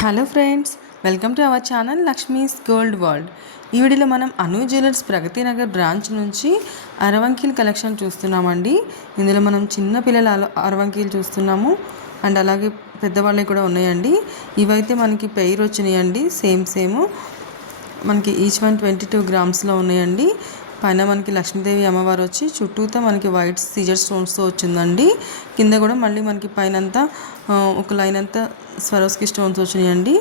Hello friends, welcome to our channel Lakshmi's gold world. ఈ వీడియోలో మనం అను జ్యువెలర్స్ ప్రగతి నగర్ బ్రాంచ్ నుంచి అరవంకీల కలెక్షన్ చూస్తున్నామండి. ఇందులో మనం చిన్న పిల్లల అరవంకీలు చూస్తున్నాము అండ్ అలాగే పెద్దవాళ్ళవి కూడా ఉన్నాయండి. ఇవైతే మనకి పెయిర్ వచ్చినాయండి, సేమ్ మనకి ఈచ్ వన్ 22 గ్రామ్స్లో ఉన్నాయండి. పైన మనకి లక్ష్మీదేవి అమ్మవారు వచ్చి చుట్టూతో మనకి వైట్ సీజర్ స్టోన్స్తో వచ్చిందండి. కింద కూడా మళ్ళీ మనకి పైన అంతా ఒక లైన్ అంతా స్వరోస్కి స్టోన్స్ వచ్చినాయండి.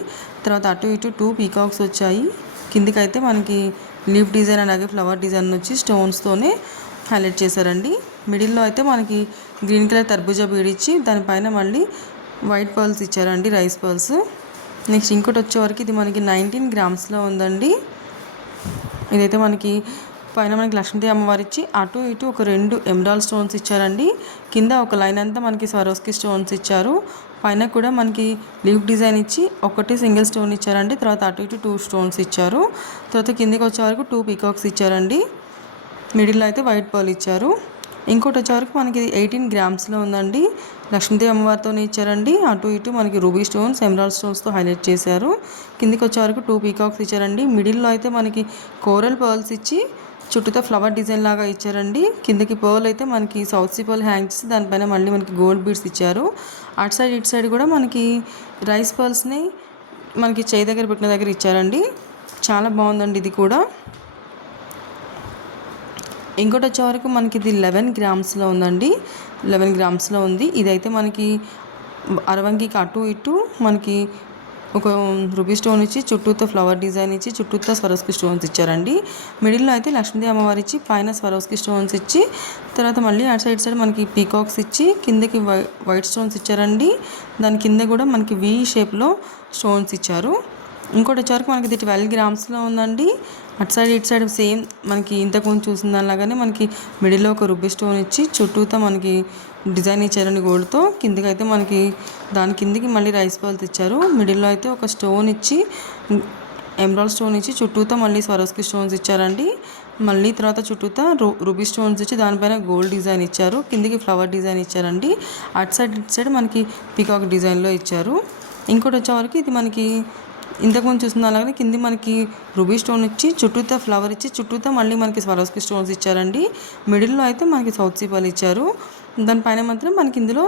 తర్వాత అటు ఇటు 2 పీకాక్స్ వచ్చాయి. కిందికైతే మనకి లీఫ్ డిజైన్ అలాగే ఫ్లవర్ డిజైన్ వచ్చి స్టోన్స్తోనే హైలైట్ చేశారండి. మిడిల్లో అయితే మనకి గ్రీన్ కలర్ తర్బూజా బీడ్ ఇచ్చి దానిపైన మళ్ళీ వైట్ పర్ల్స్ ఇచ్చారండి, రైస్ పర్ల్స్. నెక్స్ట్ ఇంకోటి వచ్చేవరకు ఇది మనకి 19 గ్రామ్స్లో ఉందండి. ఇదైతే మనకి పైన మనకి లక్ష్మీదేవి అమ్మవారు ఇచ్చి అటు ఇటు ఒక 2 ఎమరాల్డ్ స్టోన్స్ ఇచ్చారండి. కింద ఒక లైన్ అంతా మనకి స్వరోస్కి స్టోన్స్ ఇచ్చారు. పైన కూడా మనకి లీఫ్ డిజైన్ ఇచ్చి ఒకటి సింగిల్ స్టోన్ ఇచ్చారండి. తర్వాత అటు ఇటు 2 స్టోన్స్ ఇచ్చారు. తర్వాత కిందికి వచ్చే వరకు 2 పీకాక్స్ ఇచ్చారండి. మిడిల్లో అయితే వైట్ పర్ల్ ఇచ్చారు. ఇంకోటి వచ్చేవరకు మనకి 18 గ్రామ్స్లో ఉందండి. లక్ష్మీదేవి అమ్మవారితోనే ఇచ్చారండి. అటు ఇటు మనకి రూబీ స్టోన్స్, ఎమరాల్డ్ స్టోన్స్తో హైలైట్ చేశారు. కిందికి వచ్చే వరకు 2 పీకాక్స్ ఇచ్చారండి. మిడిల్లో అయితే మనకి కోరల్ పర్ల్స్ ఇచ్చి చుట్టూతో ఫ్లవర్ డిజైన్ లాగా ఇచ్చారండి. కిందకి పర్ల్ అయితే మనకి సౌత్ సీ పర్ల్ హ్యాంగ్ చేసి దానిపైన మళ్ళీ మనకి గోల్డ్ బీడ్స్ ఇచ్చారు. అటు సైడ్ ఇటు సైడ్ కూడా మనకి రైస్ పర్ల్స్ని మనకి చేయి దగ్గర పెట్టిన దగ్గర ఇచ్చారండి. చాలా బాగుందండి ఇది కూడా. ఇంకోటి వచ్చే వరకు మనకి ఇది 11 గ్రామ్స్లో ఉందండి. 11 గ్రామ్స్లో ఉంది. ఇదైతే మనకి అరవంకికి అటు ఇటు మనకి ఒక రూబీ స్టోన్ ఇచ్చి చుట్టూతో ఫ్లవర్ డిజైన్ ఇచ్చి చుట్టూతో స్వరోస్కి స్టోన్స్ ఇచ్చారండి. మిడిల్లో అయితే లక్ష్మీదేవి అమ్మవారు ఇచ్చి పైన స్వరోస్కి స్టోన్స్ ఇచ్చి తర్వాత మళ్ళీ అటు సైడ్ మనకి పీకాక్స్ ఇచ్చి కిందకి వైట్ స్టోన్స్ ఇచ్చారండి. దాని కింద కూడా మనకి వీ షేప్లో స్టోన్స్ ఇచ్చారు. ఇంకోటి వచ్చేవరకు మనకి ఇది 12 గ్రామ్స్లో ఉందండి. అటు సైడ్ ఇటు సైడ్ సేమ్ మనకి ఇంతకుముందు చూసిన దానిలాగానే మనకి మిడిల్లో ఒక రూబీ స్టోన్ ఇచ్చి చుట్టూతో మనకి డిజైన్ ఇచ్చారండి గోల్డ్తో. కిందకి అయితే మనకి దాని కిందికి మళ్ళీ రైస్ పర్ల్స్ ఇచ్చారు. మిడిల్లో అయితే ఒక స్టోన్ ఇచ్చి ఎమరాల్డ్ స్టోన్ ఇచ్చి చుట్టూతో మళ్ళీ స్వరోస్కి స్టోన్స్ ఇచ్చారండి. మళ్ళీ తర్వాత చుట్టూతో రూబీ స్టోన్స్ ఇచ్చి దానిపైన గోల్డ్ డిజైన్ ఇచ్చారు. కిందికి ఫ్లవర్ డిజైన్ ఇచ్చారండి. అటు సైడ్ ఇటు సైడ్ మనకి పీకాక్ డిజైన్లో ఇచ్చారు. ఇంకోటి వచ్చేవరకు ఇది మనకి ఇంతకుముందు చూసిన అలాగే కింద మనకి రూబీ స్టోన్ ఇచ్చి చుట్టూతో ఫ్లవర్ ఇచ్చి చుట్టూతో మళ్ళీ మనకి స్వరోస్కి స్టోన్స్ ఇచ్చారండి. మిడిల్లో అయితే మనకి సౌత్ సీ పర్ల్ ఇచ్చారు. దానిపైన మాత్రం మనకి ఇందులో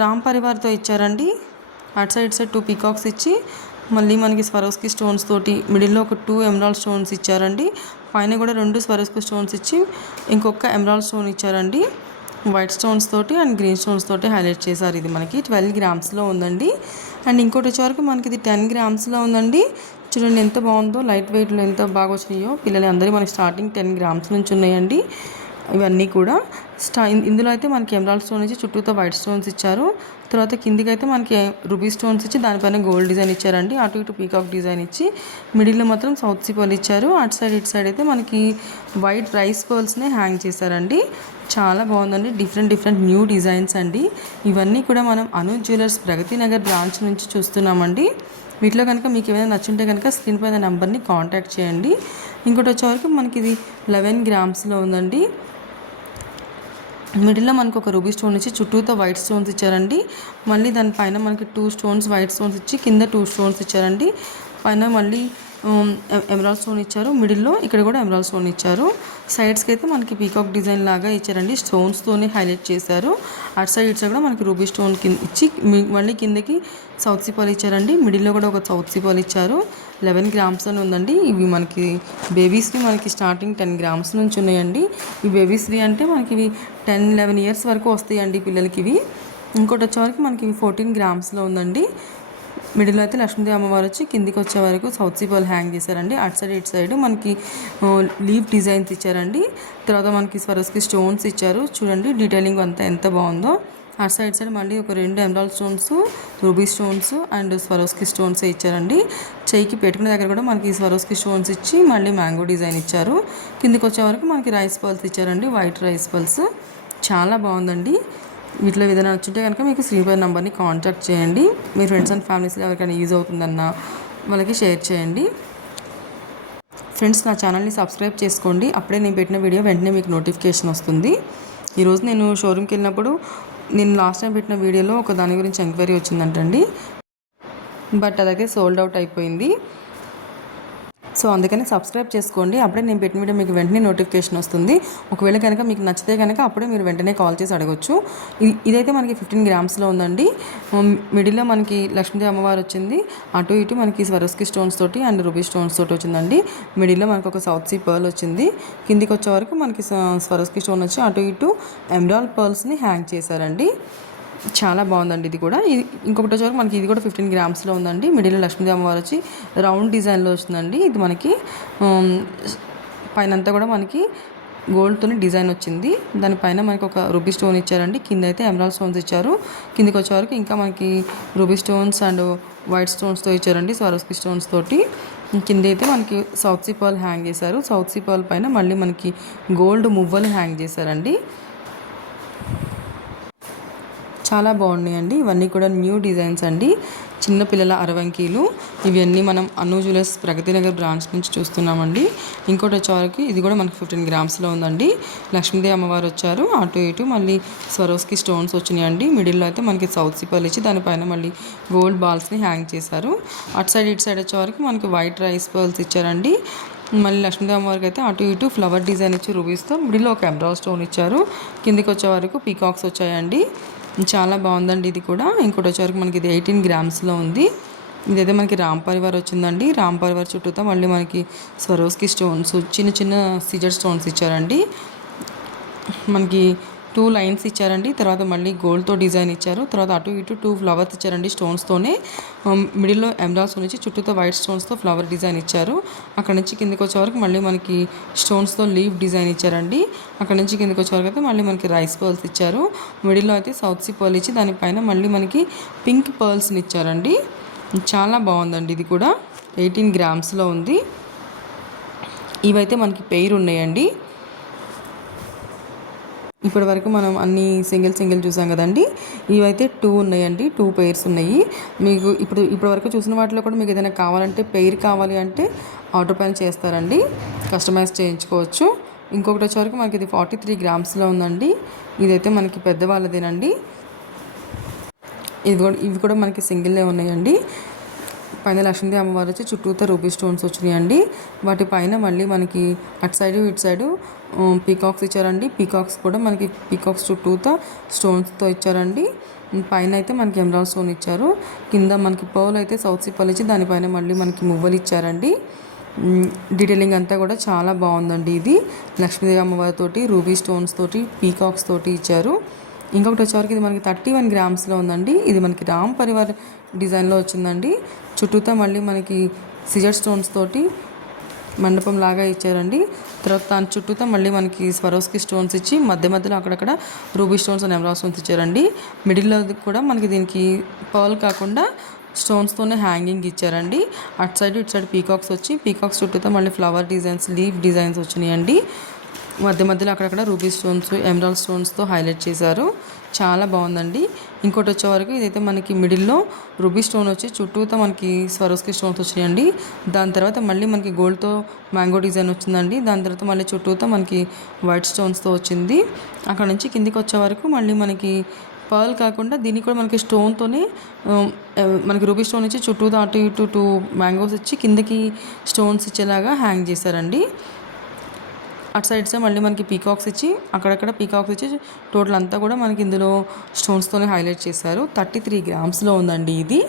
రామ్ పరివార్తో ఇచ్చారండి. అటు సైడ్ 2 పీకాక్స్ ఇచ్చి మళ్ళీ మనకి స్వరోస్కి స్టోన్స్ తోటి మిడిల్లో ఒక 2 ఎమరాల్డ్ స్టోన్స్ ఇచ్చారండి. పైన కూడా 2 స్వరోస్కి స్టోన్స్ ఇచ్చి ఇంకొక ఎమరాల్డ్ స్టోన్ ఇచ్చారండి. వైట్ స్టోన్స్ తోటి అండ్ గ్రీన్ స్టోన్స్ తోటి హైలైట్ చేశారు. ఇది మనకి 12 గ్రామ్స్లో ఉందండి. అండ్ ఇంకోటి వచ్చేవరకు మనకి ఇది 10 గ్రామ్స్లో ఉందండి. చూడండి ఎంత బాగుందో, లైట్ వెయిట్లో ఎంత బాగా వచ్చినాయో. పిల్లలు అందరూ మనకి స్టార్టింగ్ 10 గ్రామ్స్ నుంచి ఉన్నాయండి ఇవన్నీ కూడా. ఇందులో అయితే మనకి ఎమరాల్డ్ స్టోన్ ఇచ్చి చుట్టూతో వైట్ స్టోన్స్ ఇచ్చారు. తర్వాత కిందికి అయితే మనకి రూబీ స్టోన్స్ ఇచ్చి దానిపైన గోల్డ్ డిజైన్ ఇచ్చారండి. అటు ఇటు పీకాక్ డిజైన్ ఇచ్చి మిడిల్లో మాత్రం సౌత్ సీ పర్ల్ ఇచ్చారు. అటు సైడ్ ఇటు సైడ్ అయితే మనకి వైట్ రైస్ పర్ల్స్ని హ్యాంగ్ చేశారండి. చాలా బాగుందండి. డిఫరెంట్ న్యూ డిజైన్స్ అండి. ఇవన్నీ కూడా మనం అను జ్యువెలర్స్ ప్రగతి నగర్ బ్రాంచ్ నుంచి చూస్తున్నామండి. వీటిలో కనుక మీకు ఏమైనా నచ్చుంటే కనుక స్క్రీన్ పైన నెంబర్ని కాంటాక్ట్ చేయండి. ఇంకోటి వచ్చేవరకు మనకి ఇది 11 గ్రామ్స్లో ఉందండి. మిడిల్లో మనకు ఒక రూబీ స్టోన్ ఇచ్చి చుట్టూతో వైట్ స్టోన్స్ ఇచ్చారండి. మళ్ళీ దానిపైన మనకి 2 స్టోన్స్ వైట్ స్టోన్స్ ఇచ్చి కింద 2 స్టోన్స్ ఇచ్చారండి. పైన మళ్ళీ ఎమరాల్డ్ స్టోన్ ఇచ్చారు. మిడిల్లో ఇక్కడ కూడా ఎమరాల్డ్ స్టోన్ ఇచ్చారు. సైడ్స్కి అయితే మనకి పీకాక్ డిజైన్ లాగా ఇచ్చారండి. స్టోన్స్తోనే హైలైట్ చేశారు. అటు సైడ్ ఇటు సైడ్ కూడా మనకి రూబీ స్టోన్ కింద ఇచ్చి మళ్ళీ కిందకి సౌత్ సీ పర్ల్ ఇచ్చారండి. మిడిల్లో కూడా ఒక సౌత్ సీ పర్ల్ ఇచ్చారు. 11 గ్రామ్స్లోనే ఉందండి. ఇవి మనకి బేబీస్వి మనకి స్టార్టింగ్ 10 గ్రామ్స్ నుంచి ఉన్నాయండి. ఈ బేబీస్వి అంటే మనకి ఇవి 10-11 ఇయర్స్ వరకు వస్తాయండి పిల్లలకి ఇవి. ఇంకోటి వచ్చేవరకు మనకి ఇవి 14 గ్రామ్స్లో ఉందండి. మిడిల్లో అయితే లక్ష్మీదేవి అమ్మవారు వచ్చి కిందికి వచ్చే వరకు సౌత్ సీ పర్ల్ హ్యాంగ్ చేశారండి. అటు సైడ్ ఇటు సైడ్ మనకి లీఫ్ డిజైన్స్ ఇచ్చారండి. తర్వాత మనకి స్వరోస్కి స్టోన్స్ ఇచ్చారు. చూడండి డీటెయిలింగ్ అంతా ఎంత బాగుందో. అటు సైడ్ మళ్ళీ ఒక 2 emerald stones, ruby stones and Swarovski stones ఇచ్చారండి. చేయికి పెట్టుకునే దగ్గర కూడా మనకి స్వరోస్కి స్టోన్స్ ఇచ్చి మళ్ళీ మ్యాంగో డిజైన్ ఇచ్చారు. కిందికి వచ్చే వరకు మనకి రైస్ పర్ల్స్ ఇచ్చారండి, వైట్ రైస్ పర్ల్స్. చాలా బాగుందండి. వీటిలో ఏదైనా నచ్చుంటే కనుక మీకు స్క్రీన్ పై నెంబర్ని కాంటాక్ట్ చేయండి. మీ ఫ్రెండ్స్ అండ్ ఫ్యామిలీస్లో ఎవరికైనా యూజ్ అవుతుందన్న వాళ్ళకి షేర్ చేయండి. ఫ్రెండ్స్, నా ఛానల్ని సబ్స్క్రైబ్ చేసుకోండి. అప్పుడే నేను పెట్టిన వీడియో వెంటనే మీకు నోటిఫికేషన్ వస్తుంది. ఈరోజు నేను షోరూమ్కి వెళ్ళినప్పుడు నేను లాస్ట్ టైం పెట్టిన వీడియోలో ఒక దాని గురించి ఎంక్వైరీ వచ్చిందంటండి. బట్ అదైతే సోల్డ్ అవుట్ అయిపోయింది. సో అందుకని సబ్స్క్రైబ్ చేసుకోండి, అప్పుడే నేను పెట్టిన వీడియో మీకు వెంటనే నోటిఫికేషన్ వస్తుంది. ఒకవేళ కనుక మీకు నచ్చితే కనుక అప్పుడే మీరు వెంటనే కాల్ చేసి అడగొచ్చు. ఇదైతే మనకి 15 గ్రామ్స్లో ఉందండి. మిడిల్లో మనకి లక్ష్మీదేవి అమ్మవారు వచ్చింది, అటు ఇటు మనకి స్వరోస్కి స్టోన్స్ తోటి అండ్ రూబీ స్టోన్స్ తోటి వచ్చిందండి. మిడిల్లో మనకు ఒక సౌత్ సీ పర్ల్ వచ్చింది. కిందికి వచ్చే వరకు మనకి స్వరోస్కి స్టోన్ వచ్చి అటు ఇటు ఎమరాల్డ్ పర్ల్స్ని హ్యాంగ్ చేశారండి. చాలా బాగుందండి ఇది కూడా. ఇంకొకటి వచ్చేవరకు మనకి ఇది కూడా 15 గ్రామ్స్లో ఉందండి. మిడిల్లో లక్ష్మీదేవి అమ్మవారు వచ్చి రౌండ్ డిజైన్లో వచ్చిందండి. ఇది మనకి పైన అంతా కూడా మనకి గోల్డ్తోని డిజైన్ వచ్చింది. దానిపైన మనకి ఒక రూబీ స్టోన్ ఇచ్చారండి. కింద అయితే ఎమరాల్డ్ స్టోన్స్ ఇచ్చారు. కిందికి వచ్చేవరకు ఇంకా మనకి రూబీ స్టోన్స్ అండ్ వైట్ స్టోన్స్తో ఇచ్చారండి, స్వరోస్కి స్టోన్స్ తోటి. కింద అయితే మనకి సౌత్ సీ పర్ల్ హ్యాంగ్ చేశారు. సౌత్ సీ పర్ల్ పైన మళ్ళీ మనకి గోల్డ్ మువ్వలు హ్యాంగ్ చేశారండి. చాలా బాగున్నాయండి. ఇవన్నీ కూడా న్యూ డిజైన్స్ అండి, చిన్నపిల్లల అరవంకీలు. ఇవన్నీ మనం అను జ్యువెలర్స్ ప్రగతినగర్ బ్రాంచ్ నుంచి చూస్తున్నామండి. ఇంకోటి వచ్చేవరకు ఇది కూడా మనకి 15 గ్రామ్స్లో ఉందండి. లక్ష్మీదేవి అమ్మవారు వచ్చారు, అటు ఇటు మళ్ళీ స్వరోస్కి స్టోన్స్ వచ్చినాయండి. మిడిల్లో అయితే మనకి సౌత్ సీ పర్ల్ ఇచ్చి దానిపైన మళ్ళీ గోల్డ్ బాల్స్ని హ్యాంగ్ చేశారు. అటు సైడ్ ఇటు సైడ్ వచ్చేవరకు మనకి వైట్ రైస్ పర్ల్స్ ఇచ్చారండి. మళ్ళీ లక్ష్మీదేవి అమ్మవారికి అయితే అటు ఇటు ఫ్లవర్ డిజైన్ ఇచ్చి రూబీస్తో, మిడిల్లో ఒక ఎమరాల్డ్ స్టోన్ ఇచ్చారు. కిందికి వచ్చే వరకు పీకాక్స్ వచ్చాయండి. చాలా బాగుందండి ఇది కూడా. ఇంకోటి వచ్చేవరకు మనకి ఇది 18 గ్రామ్స్లో ఉంది. ఇదైతే మనకి రామ్ పరివార్ వచ్చిందండి. రామ్ పరివార్ చుట్టూతో మళ్ళీ మనకి స్వరోస్కి స్టోన్స్, చిన్న చిన్న సిజర్ స్టోన్స్ ఇచ్చారండి. మనకి 2 లైన్స్ ఇచ్చారండి. తర్వాత మళ్ళీ గోల్డ్తో డిజైన్ ఇచ్చారు. తర్వాత అటు ఇటు 2 ఫ్లవర్స్ ఇచ్చారండి స్టోన్స్తోనే. మిడిల్లో ఎమరాల్డ్స్ నుంచి చుట్టూతో వైట్ స్టోన్స్తో ఫ్లవర్ డిజైన్ ఇచ్చారు. అక్కడ నుంచి కిందకి వచ్చే వరకు మళ్ళీ మనకి స్టోన్స్తో లీవ్ డిజైన్ ఇచ్చారండి. అక్కడ నుంచి కిందకి వచ్చే వరకు అయితే మళ్ళీ మనకి రైస్ పర్ల్స్ ఇచ్చారు. మిడిల్లో అయితే సౌత్ సీ పర్ల్ ఇచ్చి దానిపైన మళ్ళీ మనకి పింక్ పర్ల్స్ని ఇచ్చారండి. చాలా బాగుందండి ఇది కూడా. 18 గ్రామ్స్లో ఉంది. ఇవైతే మనకి పెయిర్ ఉన్నాయండి. ఇప్పటి వరకు మనం అన్ని సింగిల్ చూసాం కదండి. ఇవైతే 2 ఉన్నాయండి, 2 పెయిర్స్ ఉన్నాయి. మీకు ఇప్పటి వరకు చూసిన వాటిలో కూడా మీకు ఏదైనా కావాలంటే పెయిర్ కావాలి అంటే ఆర్డర్ పైన చేస్తారండి, కస్టమైజ్ చేయించుకోవచ్చు. ఇంకొకటి వచ్చేవరకు మనకి ఇది 43 గ్రామ్స్లో ఉందండి. ఇదైతే మనకి పెద్దవాళ్ళదేనండి. ఇవి కూడా మనకి సింగిల్లే ఉన్నాయండి. పైన లక్ష్మీదేవి అమ్మవారు వచ్చి చుట్టూతో రూబీ స్టోన్స్ వచ్చినాయండి. వాటి పైన మళ్ళీ మనకి అటు సైడు ఇటు సైడు పీకాక్స్ ఇచ్చారండి. పీకాక్స్ కూడా మనకి పీకాక్స్ చుట్టూతో స్టోన్స్తో ఇచ్చారండి. పైన అయితే మనకి ఎమరాల్డ్ స్టోన్ ఇచ్చారు. కింద మనకి పర్ల్ అయితే సౌత్ సీ పర్ల్ ఇచ్చి దానిపైన మళ్ళీ మనకి మువ్వలు ఇచ్చారండి. డీటెయిలింగ్ అంతా కూడా చాలా బాగుందండి. ఇది లక్ష్మీదేవి అమ్మవారి తోటి రూబీ స్టోన్స్ తోటి పీకాక్స్ తోటి ఇచ్చారు. ఇంకొకటి వచ్చేవరకు ఇది మనకి 31 గ్రామ్స్లో ఉందండి. ఇది మనకి రామ్ పరివార్ డిజైన్లో వచ్చిందండి. చుట్టూతో మళ్ళీ మనకి సిజర్ స్టోన్స్ తోటి మండపం లాగా ఇచ్చారండి. తర్వాత దాని చుట్టూతో మళ్ళీ మనకి స్వరోస్కి స్టోన్స్ ఇచ్చి మధ్యలో అక్కడక్కడ ruby stones and emerald stones ఇచ్చారండి. మిడిల్లో కూడా మనకి దీనికి పర్ల్ కాకుండా స్టోన్స్తోనే హ్యాంగింగ్ ఇచ్చారండి. అటు సైడ్ ఇటు సైడ్ పీకాక్స్ వచ్చి పీకాక్స్ చుట్టూతో మళ్ళీ ఫ్లవర్ డిజైన్స్, లీవ్ డిజైన్స్ వచ్చినాయండి. మధ్యలో అక్కడక్కడ రూబీ స్టోన్స్, ఎమరాల్డ్ స్టోన్స్తో హైలైట్ చేశారు. చాలా బాగుందండి. ఇంకోటి వచ్చేవరకు ఇదైతే మనకి మిడిల్లో రూబీ స్టోన్ వచ్చి చుట్టూతో మనకి స్వరోస్కి స్టోన్స్ వచ్చినాయండి. దాని తర్వాత మళ్ళీ మనకి గోల్డ్తో మ్యాంగో డిజైన్ వచ్చిందండి. దాని తర్వాత మళ్ళీ చుట్టూతో మనకి వైట్ స్టోన్స్తో వచ్చింది. అక్కడ నుంచి కిందికి వచ్చే వరకు మళ్ళీ మనకి పర్ల్ కాకుండా దీనికి కూడా మనకి స్టోన్తోనే మనకి రూబీ స్టోన్ ఇచ్చి చుట్టూతో అటు ఇటు 2 మ్యాంగోస్ ఇచ్చి కిందకి స్టోన్స్ ఇచ్చేలాగా హ్యాంగ్ చేశారండి. అటు సైడ్స్ మళ్ళీ మనకి పీకాక్స్ ఇచ్చి అక్కడక్కడ పీకాక్స్ ఇచ్చి టోటల్ అంతా కూడా మనకి ఇందులో స్టోన్స్తోనే హైలైట్ చేశారు. 33 గ్రామ్స్లో ఉందండి ఇది.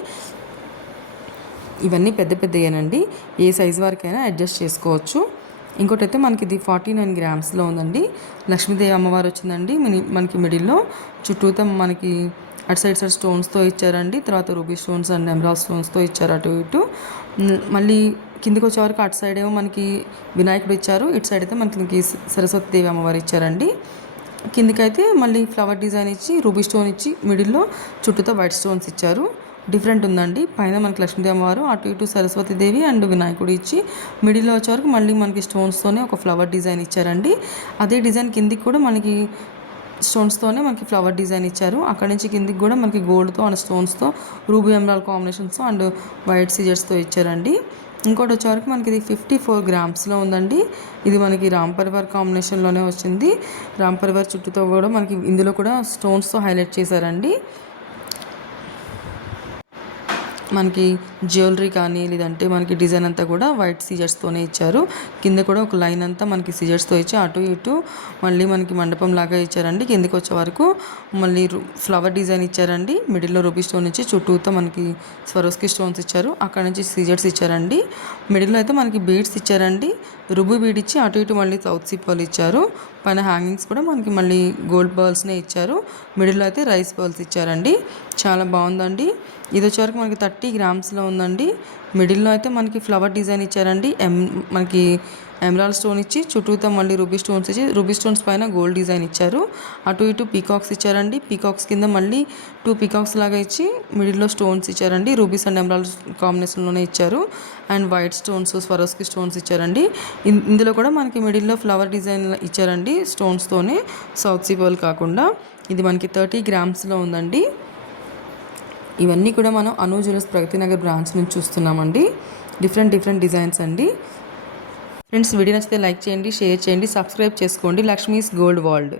ఇవన్నీ పెద్దయేనండి, ఏ సైజు వరకైనా అడ్జస్ట్ చేసుకోవచ్చు. ఇంకోటి అయితే మనకి ఇది 49 గ్రామ్స్లో ఉందండి. లక్ష్మీదేవి అమ్మవారు వచ్చిందండి. మనకి మిడిల్లో చుట్టూతో మనకి అటు సైడ్ స్టోన్స్తో ఇచ్చారండి. తర్వాత రూబీ స్టోన్స్ అండ్ ఎమరాల్డ్ స్టోన్స్తో ఇచ్చారు అటు ఇటు. మళ్ళీ కిందికి వచ్చే వరకు అటు సైడ్ ఏమో మనకి వినాయకుడు ఇచ్చారు, ఇటు సైడ్ అయితే మనకి సరస్వతి దేవి అమ్మవారు ఇచ్చారండి. కిందికైతే మళ్ళీ ఫ్లవర్ డిజైన్ ఇచ్చి రూబీ స్టోన్ ఇచ్చి మిడిల్లో చుట్టూతో వైట్ స్టోన్స్ ఇచ్చారు. డిఫరెంట్ ఉందండి. పైన మనకి లక్ష్మీదేవి అమ్మవారు, అటు ఇటు సరస్వతి దేవి అండ్ వినాయకుడు ఇచ్చి మిడిల్లో వచ్చే వరకు మళ్ళీ మనకి స్టోన్స్తోనే ఒక ఫ్లవర్ డిజైన్ ఇచ్చారండి. అదే డిజైన్ కిందికి కూడా మనకి స్టోన్స్తోనే మనకి ఫ్లవర్ డిజైన్ ఇచ్చారు. అక్కడి నుంచి కిందికి కూడా మనకి గోల్డ్తో అండ్ స్టోన్స్తో ruby emerald combinations and white సిజర్స్తో ఇచ్చారండి. ఇంకోటి వచ్చేవరకు మనకి ఇది 54 గ్రామ్స్లో ఉందండి. ఇది మనకి రామ్ పరివార్ కాంబినేషన్లోనే వచ్చింది. రామ్ పరివార్ చుట్టూతో కూడా మనకి ఇందులో కూడా స్టోన్స్తో హైలైట్ చేశారండి. మనకి జ్యువెలరీ కానీ లేదంటే మనకి డిజైన్ అంతా కూడా వైట్ సీజర్స్తోనే ఇచ్చారు. కింద కూడా ఒక లైన్ అంతా మనకి సీజర్స్తో ఇచ్చి అటు ఇటు మళ్ళీ మనకి మండపం లాగా ఇచ్చారండి. కిందకి వచ్చే వరకు మళ్ళీ ఫ్లవర్ డిజైన్ ఇచ్చారండి. మిడిల్లో రూబీ స్టోన్ ఇచ్చి చుట్టూతో మనకి స్వరోస్కి స్టోన్స్ ఇచ్చారు. అక్కడ నుంచి సీజర్స్ ఇచ్చారండి. మిడిల్లో అయితే మనకి బీడ్స్ ఇచ్చారండి. రుబీ బీడ్ ఇచ్చి అటు ఇటు మళ్ళీ సౌత్ సీ పర్ల్ ఇచ్చారు. పైన హ్యాంగింగ్స్ కూడా మనకి మళ్ళీ గోల్డ్ పర్ల్స్నే ఇచ్చారు. మిడిల్లో అయితే రైస్ పర్ల్స్ ఇచ్చారండి. చాలా బాగుందండి. ఇది వచ్చేవరకు మనకి 30 గ్రామ్స్లో ఉందండి. మిడిల్లో అయితే మనకి ఫ్లవర్ డిజైన్ ఇచ్చారండి. మనకి ఎమరాల్డ్ స్టోన్ ఇచ్చి చుట్టూతో మళ్ళీ రూబీ స్టోన్స్ ఇచ్చి రూబీ స్టోన్స్ పైన గోల్డ్ డిజైన్ ఇచ్చారు. అటు ఇటు పీకాక్స్ ఇచ్చారండి. పీకాక్స్ కింద మళ్ళీ 2 పీకాక్స్ లాగా ఇచ్చి మిడిల్లో స్టోన్స్ ఇచ్చారండి. రూబీస్ అండ్ ఎమరాల్డ్ కాంబినేషన్లోనే ఇచ్చారు. And white stones Swarovski stones ఇచ్చారండి. ఇందులో కూడా మనకి మిడిల్లో ఫ్లవర్ డిజైన్ ఇచ్చారండి స్టోన్స్తోనే, సౌత్ సీ పర్ల్ కాకుండా. ఇది మనకి 30 గ్రామ్స్లో ఉందండి. ఇవన్నీ కూడా మనం అను జ్యువెలర్స్ ప్రగతి నగర్ బ్రాంచ్ నుంచి చూస్తున్నామండి. డిఫరెంట్ డిజైన్స్ అండి. ఫ్రెండ్స్, వీడియో నచ్చితే లైక్ చేయండి, షేర్ చేయండి, సబ్స్క్రైబ్ చేసుకోండి. Lakshmi's gold world.